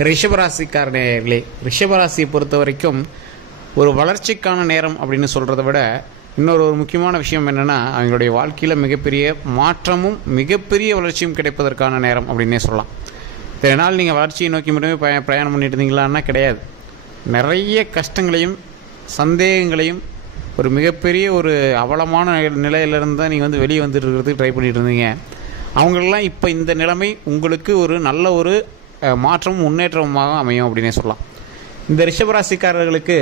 ரிஷபராசிக்காரர்களே, ரிஷபராசியை பொறுத்த வரைக்கும் ஒரு வளர்ச்சிக்கான நேரம் அப்படின்னு சொல்கிறத விட இன்னொரு முக்கியமான விஷயம் என்னென்னா, அவங்களுடைய வாழ்க்கையில் மிகப்பெரிய மாற்றமும் மிகப்பெரிய வளர்ச்சியும் கிடைப்பதற்கான நேரம் அப்படின்னே சொல்லலாம். இதனால் நீங்கள் வளர்ச்சியை நோக்கி மட்டுமே பிரயாணம் பண்ணிட்டு இருந்தீங்களான்னா கிடையாது. நிறைய கஷ்டங்களையும் சந்தேகங்களையும் ஒரு மிகப்பெரிய ஒரு அவலமான நிலையிலிருந்து தான் நீங்கள் வெளியே வந்துட்டு இருக்கிறதுக்கு ட்ரை பண்ணிட்டு இருந்தீங்க. அவங்களெல்லாம் இப்போ இந்த நிலைமை உங்களுக்கு ஒரு நல்ல ஒரு மாற்றமும் முன்னேற்றமாக அமையும் அப்படின்னே சொல்லலாம். இந்த ரிஷபராசிக்காரர்களுக்கு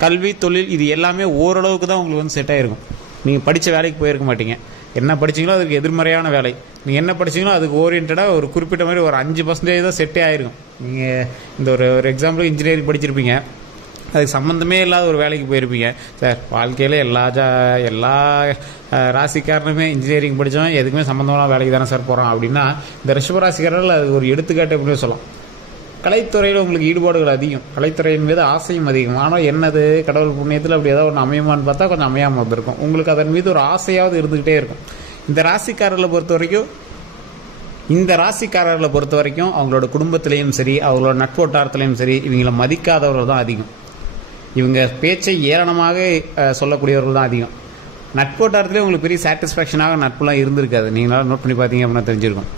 கல்வி, தொழில் இது எல்லாமே ஓரளவுக்கு தான் உங்களுக்கு செட் ஆகிருக்கும். நீங்கள் படித்த வேலைக்கு போயிருக்க மாட்டீங்க. என்ன படிச்சிங்களோ அதுக்கு எதிர்மறையான வேலை, நீங்கள் என்ன படிச்சிங்களோ அதுக்கு ஓரியன்டாக ஒரு குறிப்பிட்ட மாதிரி ஒரு 5% தான் செட்டே ஆகிருக்கும். நீங்கள் இந்த ஒரு எக்ஸாம்பிளுக்கு இன்ஜினியரிங் படிச்சிருப்பீங்க, அதுக்கு சம்மந்தமே இல்லாத ஒரு வேலைக்கு போயிருப்பீங்க. சார், வாழ்க்கையில் எல்லா ராசிக்காரனுமே இன்ஜினியரிங் படித்தவன் எதுக்குமே சம்மந்தமான வேலைக்கு தானே சார் போகிறான் அப்படின்னா, இந்த ரிஷபராசிக்காரர்கள் அது ஒரு எடுத்துக்காட்டு அப்படின்னு சொல்லலாம். கலைத்துறையில் உங்களுக்கு ஈடுபாடுகள் அதிகம், கலைத்துறையின் மீது ஆசையும் அதிகம். ஆனால் என்னது, கடவுள் புண்ணியத்தில் அப்படி ஏதாவது ஒன்று அமையுமான்னு பார்த்தா கொஞ்சம் அமையாமல் வந்திருக்கும். உங்களுக்கு அதன் மீது ஒரு ஆசையாவது இருந்துக்கிட்டே இருக்கும். இந்த ராசிக்காரர்களை பொறுத்த வரைக்கும் அவங்களோட குடும்பத்திலையும் சரி, அவங்களோட நட்பு வட்டாரத்திலையும் சரி, இவங்களை மதிக்காதவர்கள் தான் அதிகம். இவங்க பேச்சை ஏளனமாக சொல்லக்கூடியவர்கள் தான் அதிகம். நட்பு வட்டாரத்திலே உங்களுக்கு பெரிய சாட்டிஸ்ஃபேக்ஷனாக நட்புலாம் இருந்திருக்காது. நீங்களாம் நோட் பண்ணி பார்த்தீங்க அப்படின்னா தெரிஞ்சிருக்கும்.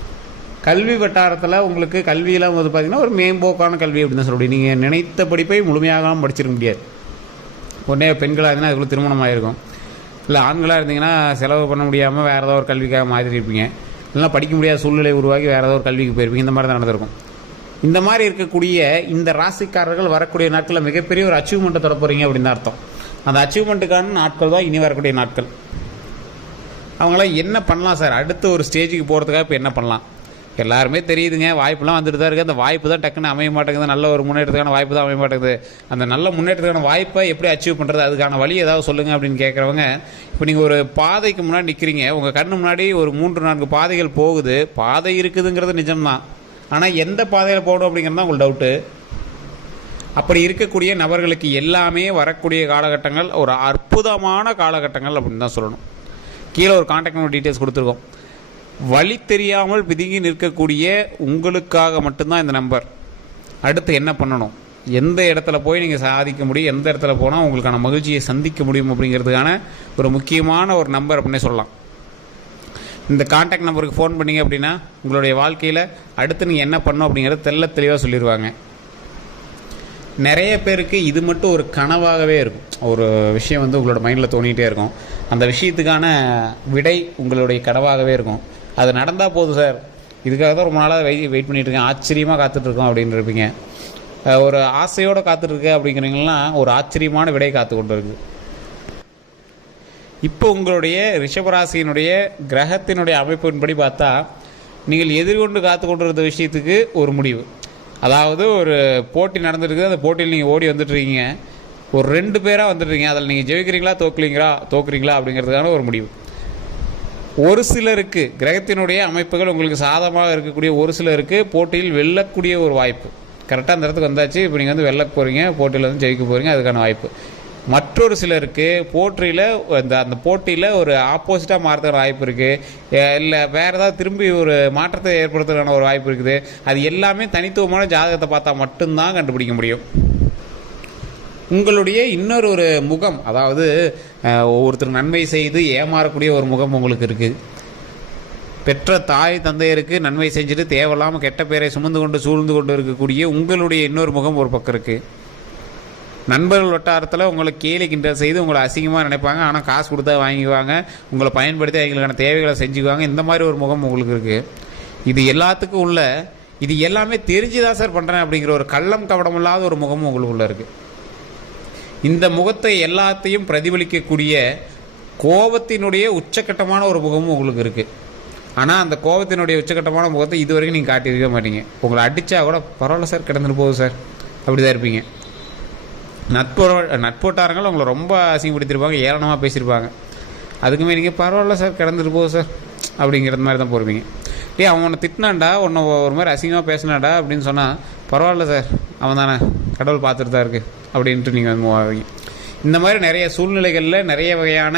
கல்வி வட்டாரத்தில் உங்களுக்கு கல்வியெல்லாம் பார்த்தீங்கன்னா ஒரு மேம்போக்கான கல்வி அப்படின்னு தான் சொல்ல முடியும். நீங்கள் நினைத்த படிப்பை முழுமையாக படிச்சிருக்க முடியாது. உடனே பெண்களாக இருந்தீங்கன்னா அதுக்குள்ளே திருமணம் ஆகிருக்கும். இல்லை ஆண்களாக இருந்தீங்கன்னா செலவு பண்ண முடியாமல் வேறு ஏதோ ஒரு கல்விக்காக மாதிரி இருப்பீங்க. இல்லைனா படிக்க முடியாத சூழ்நிலை உருவாக்கி வேறு ஏதோ ஒரு கல்விக்கு போயிருப்பீங்க. இந்த மாதிரி தான் நடந்திருக்கும். இந்த மாதிரி இருக்கக்கூடிய இந்த ராசிக்காரர்கள் வரக்கூடிய நாட்களில் மிகப்பெரிய ஒரு அச்சீவ்மெண்ட்டை தொட போகிறீங்க அப்படின்னு அர்த்தம். அந்த அச்சீவ்மெண்ட்டுக்கான நாட்கள் தான் இனி வரக்கூடிய நாட்கள். அவங்களாம் என்ன பண்ணலாம் சார், அடுத்த ஒரு ஸ்டேஜுக்கு போகிறதுக்காக இப்போ என்ன பண்ணலாம்? எல்லாருமே தெரியுதுங்க, வாய்ப்புலாம் வந்துட்டு தான் இருக்குது. அந்த வாய்ப்பு தான் டக்குன்னு அமைய மாட்டேங்குது. நல்ல ஒரு முன்னேற்றத்துக்கான வாய்ப்பு தான் அமைய மாட்டேங்குது. அந்த நல்ல முன்னேற்றத்துக்கான வாய்ப்பை எப்படி அச்சீவ் பண்ணுறது, அதுக்கான வழி ஏதாவது சொல்லுங்கள் அப்படின்னு கேட்குறவங்க, இப்போ நீங்கள் ஒரு பாதைக்கு முன்னாடி நிற்கிறீங்க, உங்கள் கண்ணு முன்னாடி ஒரு 3-4 பாதைகள் போகுது. பாதை இருக்குதுங்கிறது நிஜம்தான், ஆனால் எந்த பாதையில் போகணும் அப்படிங்கிறது தான் உங்களுக்கு டவுட்டு. அப்படி இருக்கக்கூடிய நபர்களுக்கு எல்லாமே வரக்கூடிய காலகட்டங்கள் ஒரு அற்புதமான காலகட்டங்கள் அப்படின்னு தான் சொல்லணும். கீழே ஒரு கான்டாக்ட் நம்பர் டீட்டெயில்ஸ் கொடுத்துருக்கோம். வழி தெரியாமல் பிதுங்கி நிற்கக்கூடிய உங்களுக்காக மட்டும்தான் இந்த நம்பர். அடுத்து என்ன பண்ணணும், எந்த இடத்துல போய் நீங்கள் சாதிக்க முடியும், எந்த இடத்துல போனால் உங்களுக்கான மகிழ்ச்சியை சந்திக்க முடியும் அப்படிங்கிறதுக்கான ஒரு முக்கியமான ஒரு நம்பர் அப்படின்னே சொல்லலாம். இந்த கான்டாக்ட் நம்பருக்கு ஃபோன் பண்ணிங்க அப்படின்னா உங்களுடைய வாழ்க்கையில் அடுத்து நீங்கள் என்ன பண்ணணும் அப்படிங்கிறத தெளிவாக சொல்லிடுவாங்க. நிறைய பேருக்கு இது மட்டும் ஒரு கனவாகவே இருக்கும். ஒரு விஷயம் உங்களோட மைண்டில் தோணிகிட்டே இருக்கும். அந்த விஷயத்துக்கான விடை உங்களுடைய கனவாகவே இருக்கும். அது நடந்தால் போதும் சார், இதுக்காக தான் ரொம்ப நாளாக வெயிட் பண்ணிகிட்ருக்கேன், ஆச்சரியமாக காத்துட்ருக்கோம் அப்படின்னு இருப்பீங்க. ஒரு ஆசையோடு காத்துட்ருக்கு அப்படிங்கிறீங்களாம் ஒரு ஆச்சரியமான விடை காத்து கொண்டு இருக்குது. இப்போ உங்களுடைய ரிஷபராசியினுடைய கிரகத்தினுடைய அமைப்பின்படி பார்த்தா நீங்கள் எதிர்கொண்டு காத்து கொண்டிருந்த விஷயத்துக்கு ஒரு முடிவு. அதாவது ஒரு போட்டி நடந்துருக்குது, அந்த போட்டியில் நீங்கள் ஓடி வந்துட்டுருக்கீங்க. ஒரு 2 பேராக வந்துட்டுருக்கீங்க. அதில் நீங்கள் ஜெயிக்கிறீங்களா தோக்குறீங்களா அப்படிங்கிறதுக்கான ஒரு முடிவு. ஒரு சிலருக்கு கிரகத்தினுடைய அமைப்புகள் உங்களுக்கு சாதகமாக இருக்கக்கூடிய ஒரு சிலருக்கு போட்டியில் வெல்லக்கூடிய ஒரு வாய்ப்பு. கரெக்டாக அந்த இடத்துக்கு வந்தாச்சு, இப்போ நீங்கள் வெல்ல போகிறீங்க, போட்டியில் ஜெயிக்க போகிறீங்க, அதுக்கான வாய்ப்பு. மற்றொரு சிலருக்கு அந்த போட்டியில் ஒரு ஆப்போசிட்டாக மாறுறதுக்கான வாய்ப்பு இருக்குது. இல்லை வேறு ஏதாவது திரும்பி ஒரு மாற்றத்தை ஏற்படுத்துறதுக்கான ஒரு வாய்ப்பு இருக்குது. அது எல்லாமே தனித்துவமான ஜாதகத்தை பார்த்தா மட்டும்தான் கண்டுபிடிக்க முடியும். உங்களுடைய இன்னொரு முகம், அதாவது ஒவ்வொருத்தர் நன்மை செய்து ஏமாறக்கூடிய ஒரு முகம் உங்களுக்கு இருக்குது. பெற்ற தாய் தந்தையருக்கு நன்மை செஞ்சுட்டு தேவையில்லாமல் கெட்ட பேரை சூழ்ந்து கொண்டு இருக்கக்கூடிய உங்களுடைய இன்னொரு முகம் ஒரு பக்கம் இருக்குது. நண்பர்கள் வட்டாரத்தில் உங்களை கேலி கிண்டல் செய்து உங்களை அசிங்கமாக நினைப்பாங்க, ஆனால் காசு கொடுத்தா வாங்கிக்குவாங்க, உங்களை பயன்படுத்தி அவங்களுக்கான தேவைகளை செஞ்சுக்குவாங்க. இந்த மாதிரி ஒரு முகம் உங்களுக்கு இருக்குது. இது எல்லாமே தெரிஞ்சுதான் சார் பண்ணுறேன் அப்படிங்கிற ஒரு கள்ளம் கவடம் இல்லாத ஒரு முகமும் உங்களுக்குள்ள இருக்குது. இந்த முகத்தை எல்லாத்தையும் பிரதிபலிக்கக்கூடிய கோபத்தினுடைய உச்சக்கட்டமான ஒரு முகமும் உங்களுக்கு இருக்குது. ஆனால் அந்த கோபத்தினுடைய உச்சக்கட்டமான முகத்தை இது வரைக்கும் நீங்கள் காட்டியிருக்க மாட்டீங்க. உங்களை அடித்தா கூட பரவாயில்ல சார், கிடந்துட்டு போகுது சார், அப்படி தான் இருப்பீங்க. நட்போட்டாரங்கள் உங்களை ரொம்ப அசிங்கப்படுத்திருப்பாங்க, ஏளனமாக பேசியிருப்பாங்க. அதுக்குமே நீங்கள் பரவாயில்ல சார், கிடந்துட்டு போகுது சார் அப்படிங்கிறது மாதிரி தான் போடுவீங்க. அவனை திட்டினான்டா, உன்னை ஒரு மாதிரி அசிங்கமாக பேசினாடா அப்படின்னு சொன்னால் பரவாயில்ல சார், அவன் தானே, கடவுள் பார்த்துட்டு தான் இருக்குது அப்படின்ட்டு நீங்கள் மூவாவீங்க. இந்த மாதிரி நிறைய சூழ்நிலைகளில் நிறைய வகையான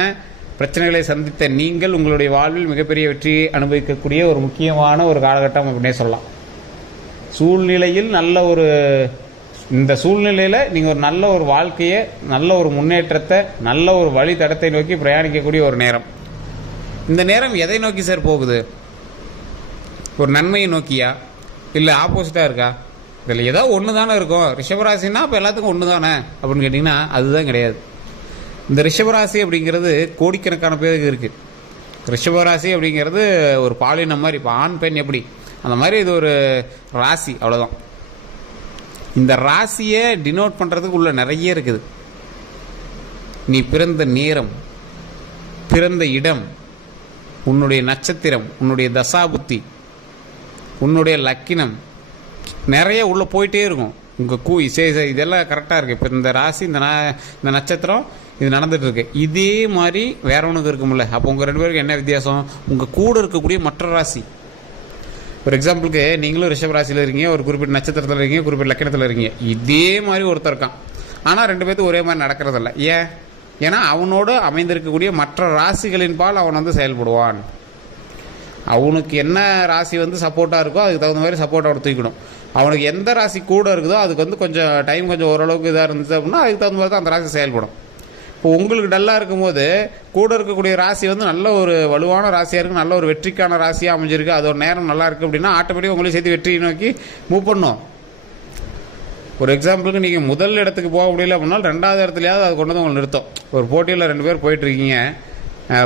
பிரச்சனைகளை சந்தித்த நீங்கள் உங்களுடைய வாழ்வில் மிகப்பெரிய வெற்றியை அனுபவிக்கக்கூடிய ஒரு முக்கியமான ஒரு காலகட்டம் அப்படின்னே சொல்லலாம். சூழ்நிலையில் நல்ல ஒரு இந்த சூழ்நிலையில் நீங்கள் ஒரு நல்ல ஒரு வாழ்க்கையை, நல்ல ஒரு முன்னேற்றத்தை, நல்ல ஒரு வழித்தடத்தை நோக்கி பிரயாணிக்கக்கூடிய ஒரு நேரம். இந்த நேரம் எதை நோக்கி சார் போகுது? ஒரு நன்மையை நோக்கியா, இல்லை ஆப்போசிட்டாக இருக்கா? இதில் ஏதோ ஒன்று தானே இருக்கும். ரிஷபராசின்னா அப்போ எல்லாத்துக்கும் ஒன்று தானே அப்படின்னு கேட்டிங்கன்னா அதுதான் கிடையாது. இந்த ரிஷபராசி அப்படிங்கிறது கோடிக்கணக்கான பேருக்கு இருக்குது. ரிஷபராசி அப்படிங்கிறது ஒரு பாலினம் மாதிரி. இப்போ ஆண் பெண் எப்படி, அந்த மாதிரி இது ஒரு ராசி, அவ்வளோதான். இந்த ராசியை டினோட் பண்ணுறதுக்கு உள்ள நிறைய இருக்குது. நீ பிறந்த நேரம், பிறந்த இடம், உன்னுடைய நட்சத்திரம், உன்னுடைய தசாபுத்தி, உன்னுடைய லக்கினம், நிறைய உள்ளே போயிட்டே இருக்கும். உங்கள் இதெல்லாம் கரெக்டாக இருக்குது. இப்போ இந்த ராசி, இந்த நட்சத்திரம் இது நடந்துகிட்ருக்கு. இதே மாதிரி வேற ஒன்றுக்கு இருக்கும்ல. அப்போ உங்கள் 2 பேருக்கு என்ன வித்தியாசம்? உங்கள் கூட இருக்கக்கூடிய மற்ற ராசி. ஒரு எக்ஸாம்பிளுக்கு நீங்களும் ரிஷப ராசியில் இருக்கீங்க, ஒரு குறிப்பிட்ட நட்சத்திரத்தில் இருக்கீங்க, குறிப்பிட்ட லக்கணத்தில் இருக்கீங்க. இதே மாதிரி ஒருத்தர் இருக்கான். ஆனால் 2 பேர்த்துக்கு ஒரே மாதிரி நடக்கிறதில்ல. ஏன்னா அவனோடு அமைந்திருக்கக்கூடிய மற்ற ராசிகளின் பால் அவன் வந்து செயல்படுவான். அவனுக்கு என்ன ராசி வந்து சப்போர்ட்டாக இருக்கோ அதுக்கு தகுந்த மாதிரி சப்போர்ட் அவனை தூக்கிடும். அவனுக்கு எந்த ராசி கூட இருக்குதோ அதுக்கு வந்து கொஞ்சம் டைம் கொஞ்சம் ஓரளவுக்கு இதாக இருந்துச்சு அப்படின்னா அதுக்கு தகுந்த மாதிரி தான் அந்த ராசி செயல்படும். இப்போ உங்களுக்கு டல்லாக இருக்கும்போது கூட இருக்கக்கூடிய ராசி வந்து நல்ல ஒரு வலுவான ராசியாக இருக்குது, நல்ல ஒரு வெற்றிக்கான ராசியாக அமைஞ்சிருக்கு, அதோட நேரம் நல்லா இருக்குது அப்படின்னா ஆட்டோமேட்டிக்காக உங்களையும் சேர்த்து வெற்றியை நோக்கி மூவ் பண்ணும். ஒரு எக்ஸாம்பிளுக்கு நீங்கள் முதல் இடத்துக்கு போக முடியல அப்படின்னா 2வது இடத்துலையாவது அது கொண்டு வந்து உங்களை நிறுத்தும். ஒரு போட்டியில் 2 பேர் போயிட்டுருக்கீங்க.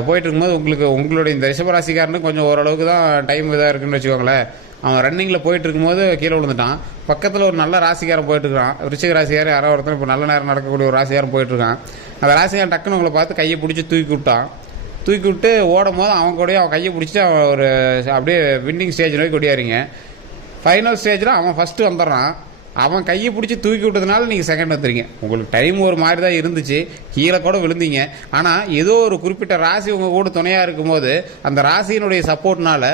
போயிட்டு இருக்கும்போது உங்களுடைய இந்த ரிஷபராசிக்காரனுக்கு கொஞ்சம் ஓரளவுக்கு தான் டைம் இதாக இருக்குன்னு வச்சுக்கோங்களேன். அவன் ரன்னிங்கில் போயிட்டு இருக்கும்போது கீழே விழுந்துட்டான். பக்கத்தில் ஒரு நல்ல ராசிக்காரன் போயிட்டுருக்கான். ரிஷிக ராசிக்காரன் யாரோ ஒருத்தர் இப்போ நல்ல நேரம் நடக்கக்கூடிய ஒரு ராசிக்காரன் போயிட்டுருக்கான். அந்த ராசிக்காரன் டக்குன்னு உங்களை பார்த்து கையை பிடிச்சி தூக்கி விட்டான். தூக்கி விட்டு ஓடும் போது அவன் கூடயே அவன் கையை பிடிச்சிட்டு அவன் ஒரு அப்படியே வின்னிங் ஸ்டேஜ் நோக்கி கொடியாரிங்க. ஃபைனல் ஸ்டேஜில் அவன் ஃபஸ்ட்டு வந்துடுறான். அவன் கையை பிடிச்சி தூக்கி விட்டதுனால நீங்கள் செகண்ட் வந்துறீங்க. உங்களுக்கு டைம் ஒரு மாதிரி தான் இருந்துச்சு, கீழே கூட விழுந்தீங்க. ஆனால் ஏதோ ஒரு குறிப்பிட்ட ராசி உங்கள் கூட துணையாக இருக்கும்போது அந்த ராசியினுடைய சப்போர்ட்னால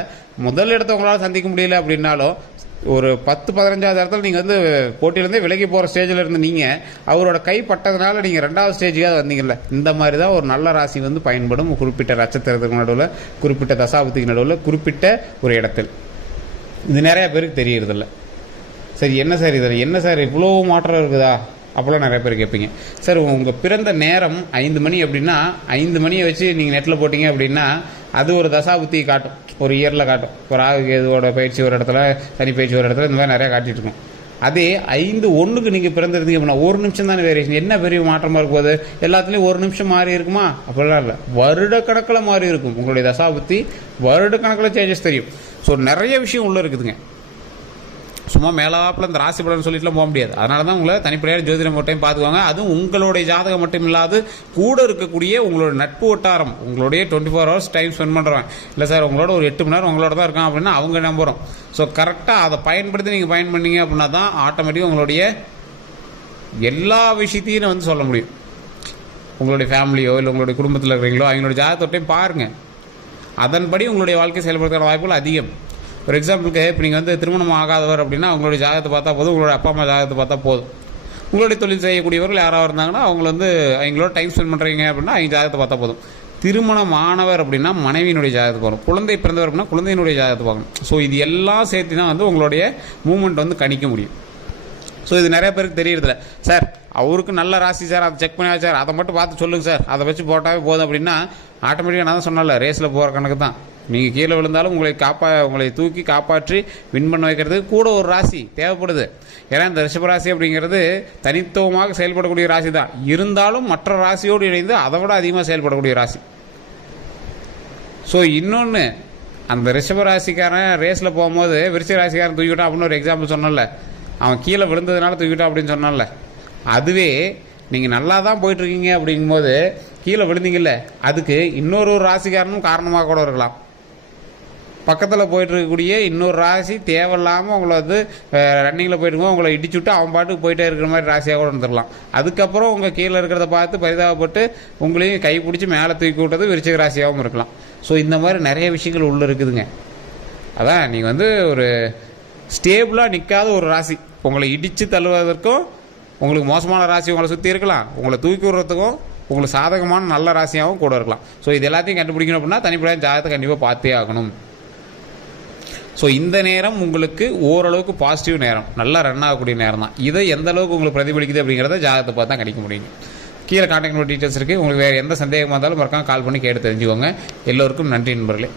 முதல் இடத்த உங்களால் சந்திக்க முடியல அப்படின்னாலும் ஒரு 10-15வது இடத்துல நீங்கள் வந்து போட்டியிலேருந்தே விலகி போகிற ஸ்டேஜில் இருந்து நீங்கள் அவரோட கை பட்டதுனால நீங்கள் 2வது ஸ்டேஜுக்காக வந்தீங்கல்ல. இந்த மாதிரி தான் ஒரு நல்ல ராசி வந்து பயன்படும் குறிப்பிட்ட நட்சத்திரத்துக்கு நடுவில், குறிப்பிட்ட தசாபுத்திக்கு நடுவில், குறிப்பிட்ட ஒரு இடத்தில். இது நிறையா பேருக்கு தெரியறதில்ல. சரி, என்ன சார் இதில் என்ன சார் இவ்வளோ மாற்றம் இருக்குதா அப்போல்லாம் நிறைய பேர் கேட்பீங்க. சார் உங்கள் பிறந்த நேரம் 5 மணி அப்படின்னா 5 மணியை வச்சு நீங்கள் நெட்டில் போட்டிங்க அப்படின்னா அது ஒரு தசாபுத்தி காட்டும், ஒரு இயரில் காட்டும். ஒரு ராகு கேதுவோட பயிற்சி ஒரு இடத்துல, சனி பயிற்சி ஒரு இடத்துல, இந்த மாதிரி நிறையா காட்டிட்டு இருக்கும். அதே 5:01 நீங்கள் பிறந்திருந்தீங்க அப்படின்னா 1 நிமிஷம் தானே வேரியேஷன். என்ன பெரிய மாற்றமாக இருக்கும் போது? எல்லாத்துலேயும் 1 நிமிஷம் மாறி இருக்குமா? அப்படிலாம் இல்லை, வருடக்கணக்கில் மாறி இருக்கும். உங்களுடைய தசாபுத்தி வருடக்கணக்கில் சேஞ்சஸ் தெரியும். ஸோ நிறைய விஷயம் உள்ளே இருக்குதுங்க. சும்மா மேலாப்பில் இந்த ராசி பலன் சொல்லிட்டுலாம் போக முடியாது. அதனால தான் உங்களை தனிப்படையாக ஜோதிடம் ஒரு டைம் பார்த்துக்குவாங்க. அதுவும் உங்களுடைய ஜாதகம் மட்டும் இல்லாது கூட இருக்கக்கூடிய உங்களோட நட்பு வட்டாரம், உங்களுடைய 24 hours டைம் ஸ்பெண்ட் பண்ணுறேன். இல்லை சார் உங்களோட ஒரு 8 மணி நேரம் உங்களோட தான் இருக்கான் அப்படின்னா அவங்க நம்புகிறோம். ஸோ கரெக்டாக அதை பயன்படுத்தி நீங்கள் பயன் பண்ணீங்க அப்படின்னா தான் ஆட்டோமேட்டிக்காக உங்களுடைய எல்லா விஷயத்தையும் வந்து சொல்ல முடியும். உங்களுடைய ஃபேமிலியோ இல்லை உங்களுடைய குடும்பத்தில் இருக்கிறீங்களோ அவங்களோட ஜாதகத்தோட்டையும் பாருங்கள். அதன்படி உங்களுடைய வாழ்க்கை செயல்படுத்துகிற வாய்ப்புகள் அதிகம். ஒரு எக்ஸாம்பிளுக்கு இப்போ நீங்கள் வந்து திருமணம் ஆகாதவர் அப்படின்னா அவங்களுடைய ஜாதகத்தை பார்த்தா போதும், உங்களுடைய அப்பா அம்மா ஜாதகத்தை பார்த்தா போதும். உங்களுடைய தொழில் செய்யக்கூடியவர்கள் யாராவது இருந்தாங்கன்னா அவங்கள வந்து அவங்களோட டைம் ஸ்பெண்ட் பண்ணுறீங்க அப்படின்னா அவங்க ஜாதகத்தை பார்த்தா போதும். திருமணம் ஆனவர் அப்படின்னா மனைவியினுடைய ஜாதகத்தை பார்க்கணும். குழந்தை பிறந்தவர் அப்படின்னா குழந்தையினுடைய ஜாதகத்தை பார்க்கணும். ஸோ இது எல்லாம் சேர்த்து தான் வந்து உங்களுடைய மூவ்மெண்ட் வந்து கணிக்க முடியும். ஸோ இது நிறைய பேருக்கு தெரியறதில்ல. சார் அவருக்கு நல்ல ராசி சார், அதை செக் பண்ணியா சார், அதை மட்டும் பார்த்து சொல்லுங்கள் சார், அதை வச்சு போட்டாவே போதும் அப்படின்னா ஆட்டோமேட்டிக்காக நான் தான் சொன்னல, ரேஸில் போகிற கணக்கு தான். நீங்கள் கீழே விழுந்தாலும் உங்களை தூக்கி காப்பாற்றி வின் பண்ண வைக்கிறதுக்கு கூட ஒரு ராசி தேவைப்படுது. ஏன்னா இந்த ரிஷபராசி அப்படிங்கிறது தனித்துவமாக செயல்படக்கூடிய ராசி தான். இருந்தாலும் மற்ற ராசியோடு இணைந்து அதை விட அதிகமாக செயல்படக்கூடிய ராசி. ஸோ இன்னொன்று, அந்த ரிஷபராசிக்காரன் ரேஸில் போகும்போது விருச்சிக ராசிக்காரன் தூக்கிவிட்டான் அப்படின்னு ஒரு எக்ஸாம்பிள் சொன்னல, அவன் கீழே விழுந்ததுனால தூக்கிவிட்டான் அப்படின்னு சொன்னான்ல. அதுவே நீங்கள் நல்லா தான் போயிட்டுருக்கீங்க அப்படிங்கும்போது கீழே விழுந்தீங்கல்ல, அதுக்கு இன்னொரு ராசிக்காரனும் காரணமாக கூட இருக்கலாம். பக்கத்தில் போயிட்டு இருக்கக்கூடிய இன்னொரு ராசி தேவையில்லாமல் உங்களை வந்து ரன்னிங்கில் போயிட்டுருக்கோம் உங்களை இடிச்சுட்டு அவன் பாட்டுக்கு போயிட்டே இருக்கிற மாதிரி ராசியாக கூட இருந்துடலாம். அதுக்கப்புறம் உங்கள் கீழே இருக்கிறத பார்த்து பரிதாபப்பட்டு உங்களையும் கை பிடிச்சி மேலே தூக்கி விட்டது விருச்சிக ராசியாகவும் இருக்கலாம். ஸோ இந்த மாதிரி நிறைய விஷயங்கள் உள்ளே இருக்குதுங்க. அதான் நீங்கள் வந்து ஒரு ஸ்டேபிளாக நிற்காத ஒரு ராசி, உங்களை இடித்து தள்ளுவதற்கும் உங்களுக்கு மோசமான ராசி உங்களை சுற்றி இருக்கலாம், உங்களை தூக்கி விடுறதுக்கும் உங்களுக்கு சாதகமான நல்ல ராசியாகவும் கூட இருக்கலாம். ஸோ இது எல்லாத்தையும் கண்டுபிடிக்கணும் அப்படின்னா தனிப்படையாக ஜாதகத்தை கண்டிப்பாக பார்த்தே ஆகணும். ஸோ இந்த நேரம் உங்களுக்கு ஓரளவுக்கு பாசிட்டிவ் நேரம், நல்லா ரன் ஆகக்கூடிய நேரம் தான். இதை எந்த அளவுக்கு உங்களுக்கு பிரதிபலிக்குது அப்படிங்கிறத ஜாதகத்தை பார்த்து தான் கணிக்க முடியும். கீழே கான்டாக்ட் நம்பர் டீட்டெயில்ஸ் இருக்குது. உங்களுக்கு வேறு எந்த சந்தேகமாக இருந்தாலும் மறக்காம கால் பண்ணி கேட்டு தெரிஞ்சுக்கோங்க. எல்லோருக்கும் நன்றி நண்பர்களே.